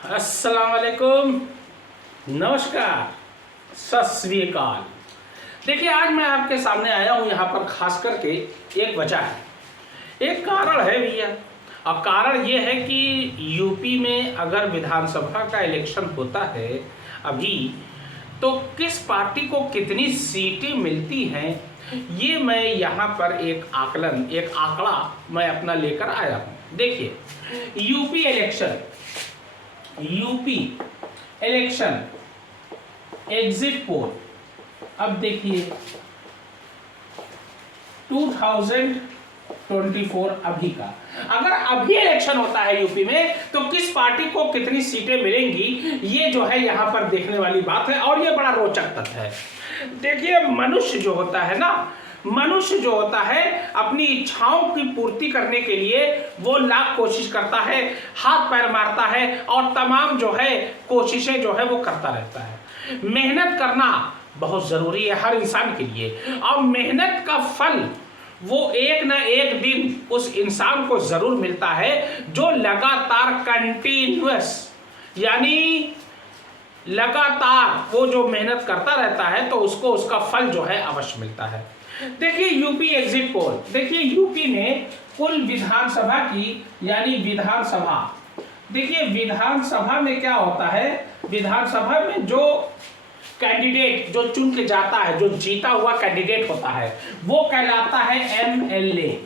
अस्सलाम वालेकुम, नमस्कार, सत श्री अकाल। देखिए, आज मैं आपके सामने आया हूँ यहाँ पर खास करके एक वजह है, एक कारण है भैया। और कारण ये है कि यूपी में अगर विधानसभा का इलेक्शन होता है अभी, तो किस पार्टी को कितनी सीटें मिलती हैं, ये मैं यहाँ पर एक आंकड़ा मैं अपना लेकर आया हूँ। देखिए, यूपी इलेक्शन एग्जिट पोल। अब देखिए 2024 अभी का, अगर अभी इलेक्शन होता है यूपी में तो किस पार्टी को कितनी सीटें मिलेंगी, ये जो है यहाँ पर देखने वाली बात है। और ये बड़ा रोचक तथ्य है। देखिए, मनुष्य जो होता है अपनी इच्छाओं की पूर्ति करने के लिए वो लाख कोशिश करता है, हाथ पैर मारता है और तमाम जो है कोशिशें जो है वो करता रहता है। मेहनत करना बहुत जरूरी है हर इंसान के लिए, और मेहनत का फल वो एक ना एक दिन उस इंसान को जरूर मिलता है जो लगातार कंटिन्यूअस, यानी लगातार वो जो मेहनत करता रहता है तो उसको उसका फल जो है अवश्य मिलता है। देखिए, यूपी एग्जिट पोल। देखिए, यूपी में कुल विधानसभा की, यानी विधानसभा, देखिए विधानसभा में क्या होता है, विधानसभा में जो कैंडिडेट जो चुन के जाता है, जो जीता हुआ कैंडिडेट होता है, वो कहलाता है एमएलए।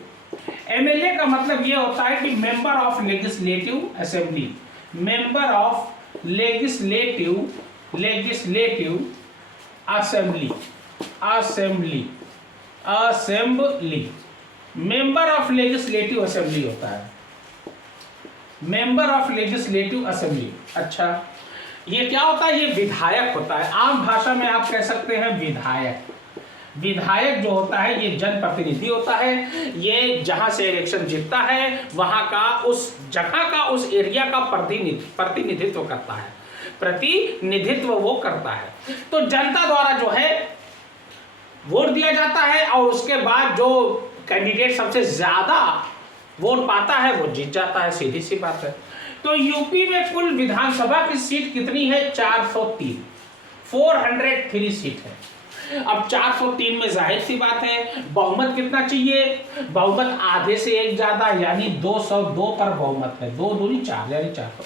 एमएलए का मतलब ये होता है कि member of legislative assembly, member of legislative assembly, member of legislative assembly होता है, मेंबर ऑफ लेजिस्लेटिव असेंबली। अच्छा, ये क्या होता है? ये विधायक होता है। आम भाषा में आप कह सकते हैं विधायक। विधायक जो होता है ये जनप्रतिनिधि होता है। ये जहां से इलेक्शन जीतता है वहां का, उस जगह का, उस एरिया का प्रतिनिधित्व करता है, प्रतिनिधित्व वो करता है। तो जनता द्वारा जो है वोट दिया जाता है और उसके बाद जो कैंडिडेट सबसे ज्यादा वोट पाता है वो जीत जाता है, सीधी सी बात है। तो यूपी में कुल विधानसभा की सीट कितनी है? 403, 403 सीट है। अब 403 में जाहिर सी बात है बहुमत कितना चाहिए? बहुमत आधे से एक ज्यादा, यानी 202 पर बहुमत है। 2 दूनी 4, यानी 400,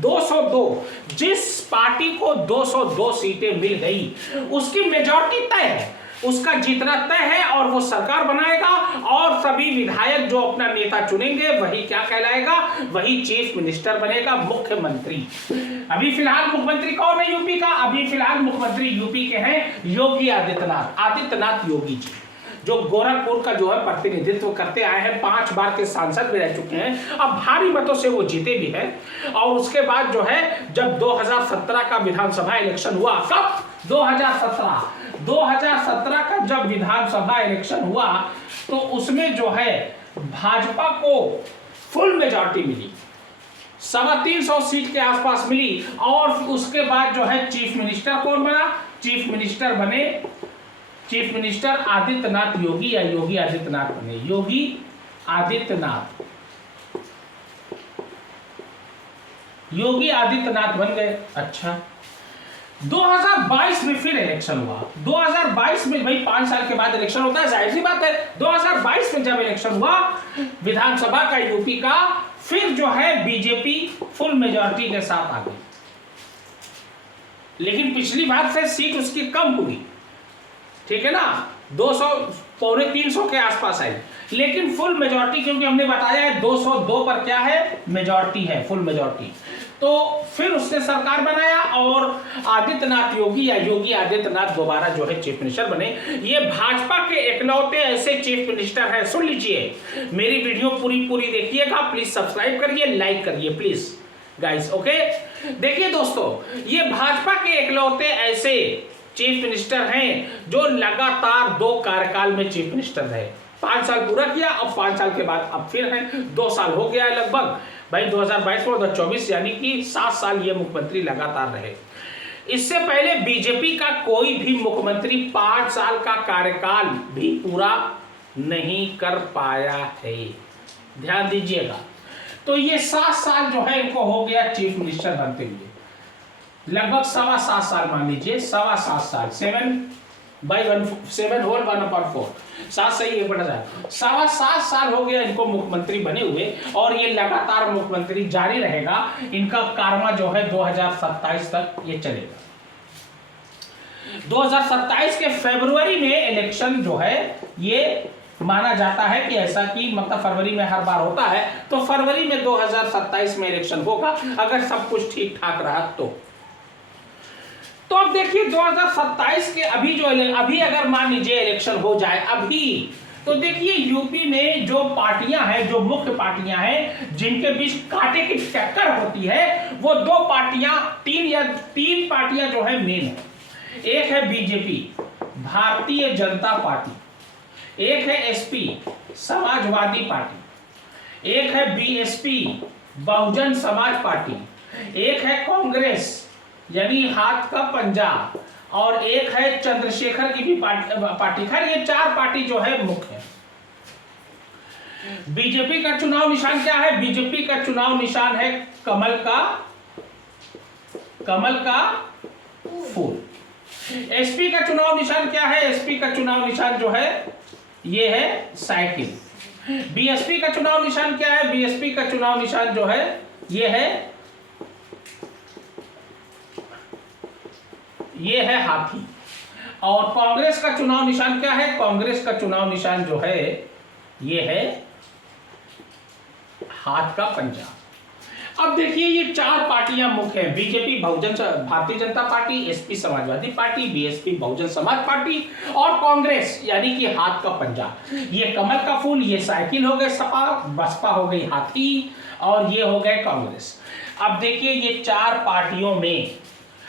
202। जिस पार्टी को 202 सीटें मिल गई उसकी मेजॉरिटी तय है, उसका जीतना तय है और वो सरकार बनाएगा। और सभी विधायक जो अपना नेता चुनेंगे वही क्या कहलाएगा? वही चीफ मिनिस्टर बनेगा, मुख्यमंत्री। अभी फिलहाल मुख्यमंत्री कौन है यूपी का? अभी फिलहाल मुख्यमंत्री यूपी के हैं योगी आदित्यनाथ योगी जी, जो गोरखपुर का जो है प्रतिनिधित्व करते आए हैं, 5 बार के सांसद भी रह चुके हैं। अब भारी मतों से वो जीते भी हैं। और उसके बाद जो है जब 2017 का विधानसभा इलेक्शन हुआ, कब? 2017 का जब विधानसभा इलेक्शन हुआ तो उसमें जो है भाजपा को फुल मेजॉरिटी मिली, 325 सीट के आसपास मिली। और उसके बाद जो है चीफ मिनिस्टर कौन बना? चीफ मिनिस्टर आदित्यनाथ योगी, या योगी आदित्यनाथ बने। योगी आदित्यनाथ बन गए। अच्छा, 2022 में फिर इलेक्शन हुआ। 2022 में भाई 5 साल के बाद इलेक्शन होता है, जाहिर सी बात है। 2022 में जब इलेक्शन हुआ विधानसभा का यूपी का, फिर जो है बीजेपी फुल मेजॉरिटी के साथ आ गई। लेकिन पिछली बार से सीट उसकी कम हुई, ठीक है ना, 200 पौने 300 के आसपास आई। लेकिन फुल मेजॉरिटी, क्योंकि हमने बताया है 202 पर क्या है? मेजॉरिटी है, फुल मेजॉरिटी। तो फिर उसने सरकार बनाया और आदित्यनाथ योगी, या योगी आदित्यनाथ दोबारा जो है चीफ मिनिस्टर बने। ये भाजपा के इकलौते ऐसे चीफ मिनिस्टर हैं। सुन लीजिए, मेरी वीडियो पूरी देखिएगा, प्लीज सब्सक्राइब करिए, लाइक करिए प्लीज गाइस, ओके। देखिए दोस्तों, ये भाजपा के इकलौते ऐसे चीफ मिनिस्टर हैं जो लगातार 2 कार्यकाल में चीफ मिनिस्टर रहे। 5 साल पूरा किया, अब 5 साल के बाद अब फिर हैं, 2 साल हो गया है लगभग भाई, 2022 और 2024, यानी कि 7 साल ये मुख्यमंत्री लगातार रहे। इससे पहले बीजेपी का कोई भी मुख्यमंत्री 5 साल का कार्यकाल भी पूरा नहीं कर पाया है, ध्यान दीजिएगा। तो ये 7 साल जो है इनको हो गया चीफ मिनिस्टर बनते हुए, लगभग 7.25 साल मान लीजिए, 7.25 साल, 7 होल 1/4, 7 सही 1/4, 7.25 साल हो गया इनको मुख्यमंत्री बने हुए, और ये लगातार मुख्यमंत्री जारी रहेगा, इनका कारमा जो है 2027 तक ये चलेगा। 2027 के फरवरी में इलेक्शन जो है ये माना जाता है कि ऐसा कि मतलब फरवरी में हर बार होता है, तो फरवरी में 2027 में इलेक्शन होगा अगर सब कुछ ठीक ठाक रहा तो अब देखिए 2027 के अभी अगर मान लीजिए इलेक्शन हो जाए अभी, तो देखिए यूपी में जो पार्टियां हैं, जो मुख्य पार्टियां हैं जिनके बीच कांटे की टक्कर होती है, वो तीन पार्टियां जो है मेन है। एक है बीजेपी, भारतीय जनता पार्टी, एक है एसपी, समाजवादी पार्टी, एक है बीएसपी, बहुजन समाज पार्टी, एक है कांग्रेस यानी हाथ का पंजा, और एक है चंद्रशेखर की भी पार्टी। खैर ये 4 पार्टी जो है मुख्य है। बीजेपी का चुनाव निशान क्या है? बीजेपी का चुनाव निशान है कमल का फूल। एसपी का चुनाव निशान क्या है? एसपी का चुनाव निशान जो है ये है साइकिल। बीएसपी का चुनाव निशान क्या है? बीएसपी का चुनाव निशान जो है ये है हाथी। और कांग्रेस का चुनाव निशान क्या है? कांग्रेस का चुनाव निशान जो है ये है हाथ का पंजा। अब देखिए ये 4 पार्टियां मुख्य हैं, BJP Bharatiya Janata Party, SP Samajwadi Party, BSP Bahujan Samaj Party, और कांग्रेस यानी कि हाथ का पंजा। ये कमल का फूल, ये साइकिल हो गए सपा, बसपा हो गई हाथी, और ये हो गए कांग्रेस। अब देखिए ये 4 पार्टियों में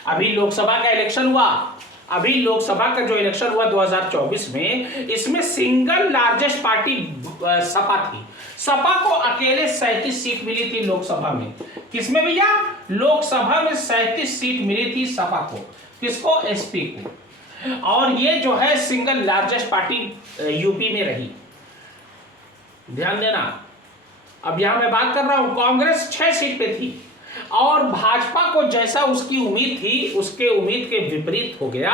अभी लोकसभा का इलेक्शन हुआ, अभी लोकसभा का जो इलेक्शन हुआ 2024 में, इसमें सिंगल लार्जेस्ट पार्टी सपा थी। सपा को अकेले 37 सीट मिली थी लोकसभा में। किसमें भैया? लोकसभा में 37 सीट मिली थी सपा को। किसको? एसपी को। और ये जो है सिंगल लार्जेस्ट पार्टी यूपी में रही। ध्यान देना, अब यहां मैं बात कर रहा हूं, कांग्रेस 6 सीट पे थी, और भाजपा को जैसा उसकी उम्मीद थी उसके उम्मीद के विपरीत हो गया,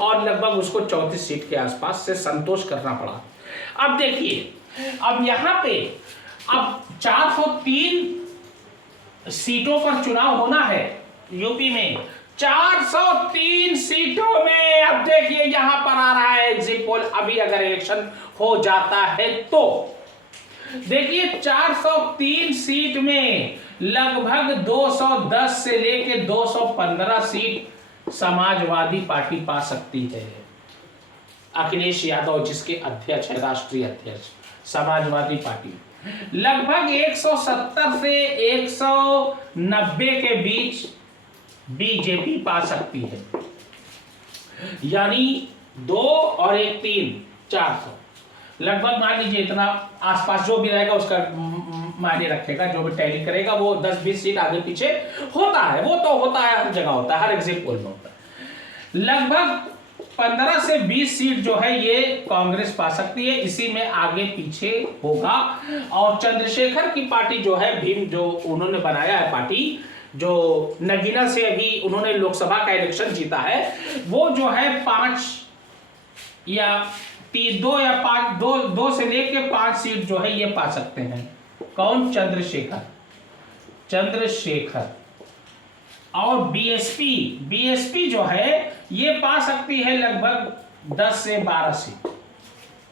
और लगभग उसको 34 सीट के आसपास से संतोष करना पड़ा। अब देखिए, अब यहां पे अब 403 सीटों पर चुनाव होना है यूपी में। 403 सीटों में अब देखिए यहां पर आ रहा है एग्जिट पोल, अभी अगर इलेक्शन हो जाता है तो देखिए 403 सीट में लगभग 210 से लेके 215 सीट समाजवादी पार्टी पा सकती है। अखिलेश यादव जिसके अध्यक्ष है, राष्ट्रीय अध्यक्ष समाजवादी पार्टी, लगभग 170 से 190 के बीच बीजेपी पा सकती है, यानी 2 और 1 3 400 लगभग मान लीजिए इतना आसपास जो भी रहेगा उसका मायने रखेगा, जो भी टैली करेगा वो 10-20 सीट आगे पीछे होता है, वो तो होता है, हर जगह होता है, हर एग्जिट पोल में होता है। लगभग 15 से 20 सीट जो है ये कांग्रेस पा सकती है, इसी में आगे पीछे होगा। और चंद्रशेखर की पार्टी जो है, भीम जो उन्होंने बनाया है पार्टी, जो नगीना से अभी उन्होंने लोकसभा का इलेक्शन जीता है, वो जो है 5 या 2 से लेके 5 सीट जो है ये पा सकते हैं। कौन? चंद्रशेखर। और बीएसपी जो है ये पा सकती है लगभग 10 से 12 सीट।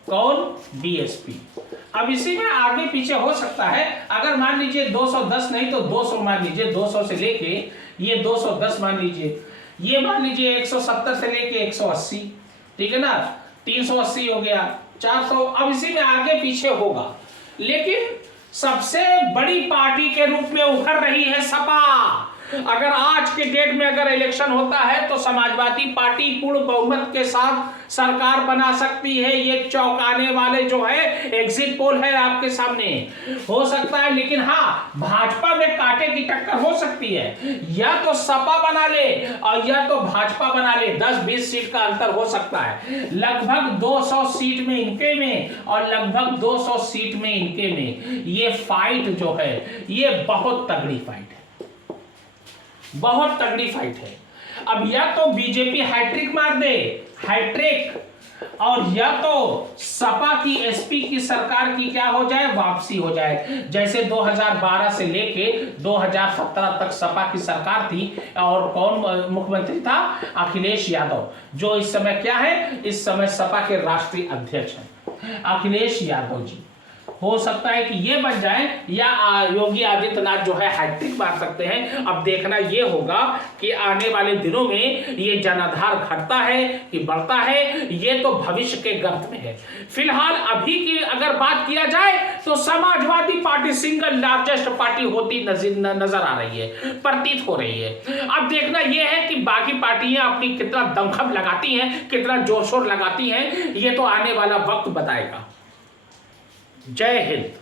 कौन? बीएसपी। अब इसी में आगे पीछे हो सकता है, अगर मान लीजिए 210 नहीं तो 200 मान लीजिए, 200 से लेके ये 210 मान लीजिए, ये मान लीजिए 170 से लेके 180, ठीक है ना, 380 हो गया, 400, अब इसी में आगे पीछे होगा। लेकिन सबसे बड़ी पार्टी के रूप में उभर रही है सपा, अगर आज के डेट में अगर इलेक्शन होता है तो समाजवादी पार्टी पूर्ण बहुमत के साथ सरकार बना सकती है। ये चौंकाने वाले जो है एग्जिट पोल है आपके सामने, हो सकता है। लेकिन हाँ, भाजपा में कांटे की टक्कर हो सकती है, या तो सपा बना ले और या तो भाजपा बना ले। 10-20 सीट का अंतर हो सकता है। लगभग 200 सीट में इनके में और लगभग 200 सीट में इनके में। ये फाइट जो है ये बहुत तगड़ी फाइट है, बहुत तगड़ी फाइट है। अब या तो बीजेपी हैट्रिक मार दे, हैट्रिक, और या तो सपा की एसपी की सरकार की क्या हो जाए, वापसी हो जाए। जैसे 2012 से लेके 2017 तक सपा की सरकार थी और कौन मुख्यमंत्री था, अखिलेश यादव, जो इस समय क्या है, इस समय सपा के राष्ट्रीय अध्यक्ष हैं अखिलेश यादव जी। हो सकता है कि ये बन जाए या योगी आदित्यनाथ जो है हैट्रिक मार सकते हैं। अब देखना ये होगा कि आने वाले दिनों में ये जनाधार घटता है कि बढ़ता है, ये तो भविष्य के गर्भ में है। फिलहाल अभी की अगर बात किया जाए तो Samajwadi party single largest party होती नजर आ रही है, प्रतीत हो रही है। अब देखना यह है कि बाकी पार्टियां अपनी कितना दमखम लगाती हैं, कितना जोर शोर लगाती हैं, ये तो आने वाला वक्त बताएगा। जय हिंद।